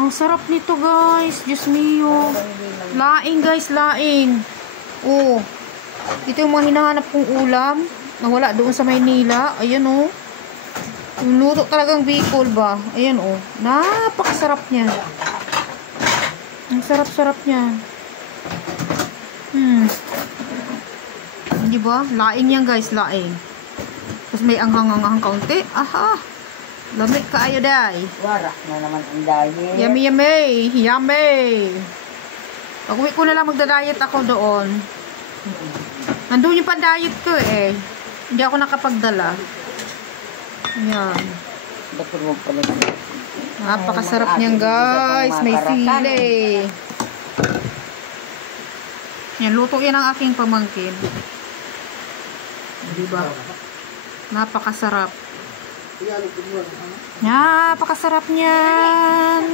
Ang sarap nito guys. Diyos mio. Laing guys, laing. Oh. Ito yung mga hinahanap kong ulam. Nawala doon sa Maynila. Ayan oh. Yung luto talagang Bicol ba. Ayan oh. Napakasarap niya. Ang sarap-sarap niya. Di ba? Laing yan guys, laing. Tapos may anghang-anghang kaunti. Aha. Lamig kaayo day. Warak na naman ang diet. Yummy, yummy. Yummy. Pag-uwi ko na lang magda-diet ako doon. Nandun yung pan-diet ko eh. Hindi ako nakapagdala. Ayan. Dapat mo pala. Napakasarap niyan guys. May sili. Yan, luto yan ang aking pamangkin. Diba? Napakasarap. Napakasarap niyan.